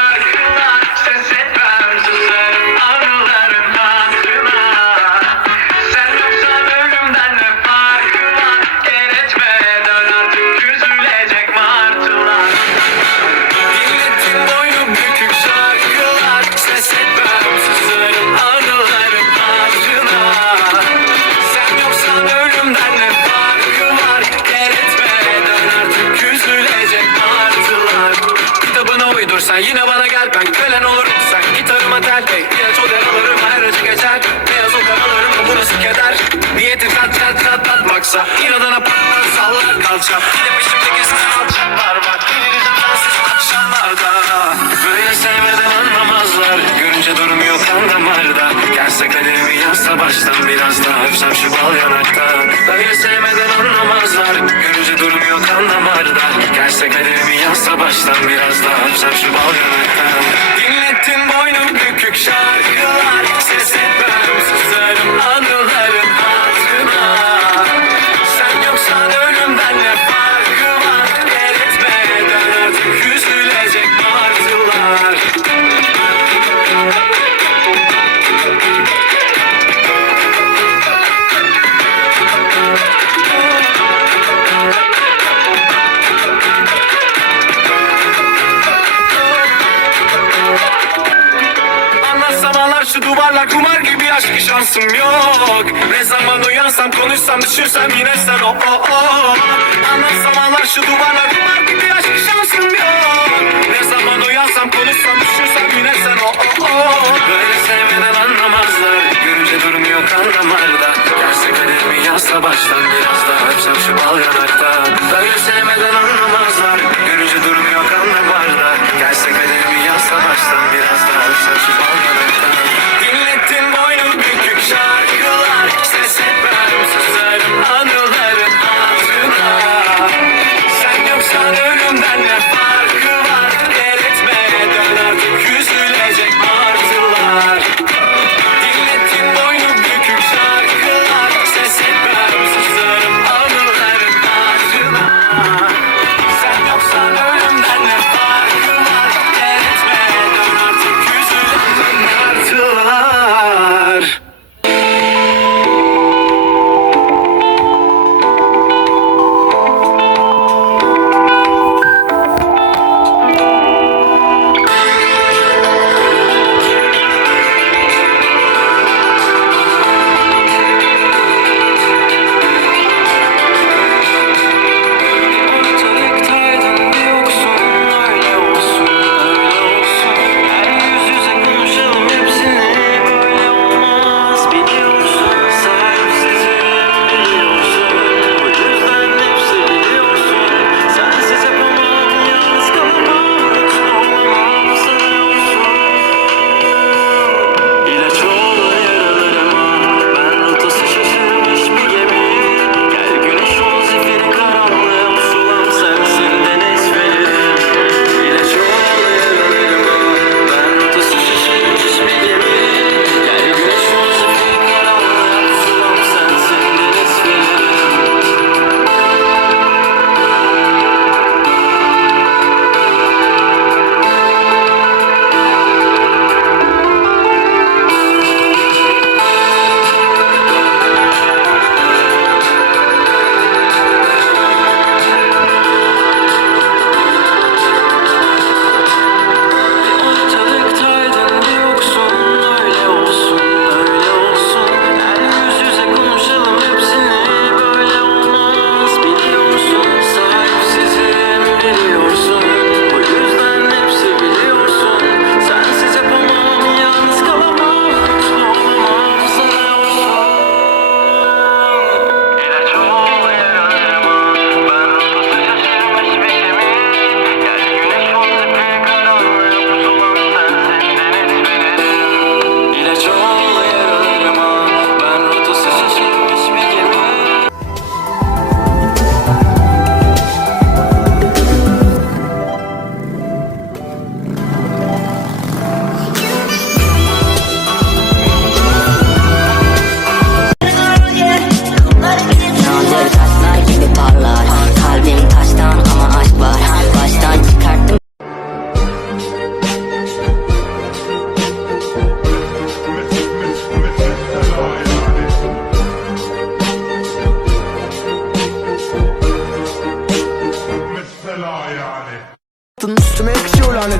আমার sen yine bana gel Ben kölen olurum sen gitarıma tel Ey ilaç ol yaralarım her acı geçer. Beyaz o karalarım bu nasıl keder? Niyetim tat tat tat tatmaksa İnadına patlar sallar kalça. Gidip peşimdeki sana alçaklar var Delireceğim sensiz akşamlarda. Böyle sevmeden anlamazlar Görünce durmuyor kan damarda. Gelse kaderimi yazsa baştan Biraz daha öpsem şu bal yanaktan Böyle sevmeden anlamazlar. Görünce durmuyor kan damarda. Gelse kaderimi yazsa baştan Biraz daha öpsem şu bal yanaktan Ağlar şu duvarlar kumar gibi aşk şansım yok. Ne zaman uyansam konuşsam düşünsem yine sen o o o Anlatsam ağlar şu duvarlar kumar gibi aşk şansım yok. Ne zaman uyansam konuşsam düşünsem yine sen o o o Böyle sevmeden anlamazlar Görünce durmuyor kan damarda Gelse kaderimi yazsa baştan Biraz daha öpsem şu bal yanakta Böyle sevmeden anlamazlar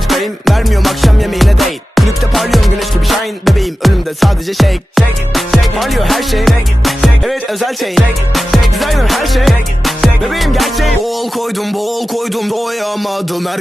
ufacık beyim Vermiyorum akşam yemeğine date. Kulüpte parlıyorum güneş gibi shine. Bebeğim önümde sadece shake. Parlıyor her şey. Evet özel şey. Designer her şey. Bebeğim gerçeği Bol koydum bol koydum doyamadım. Her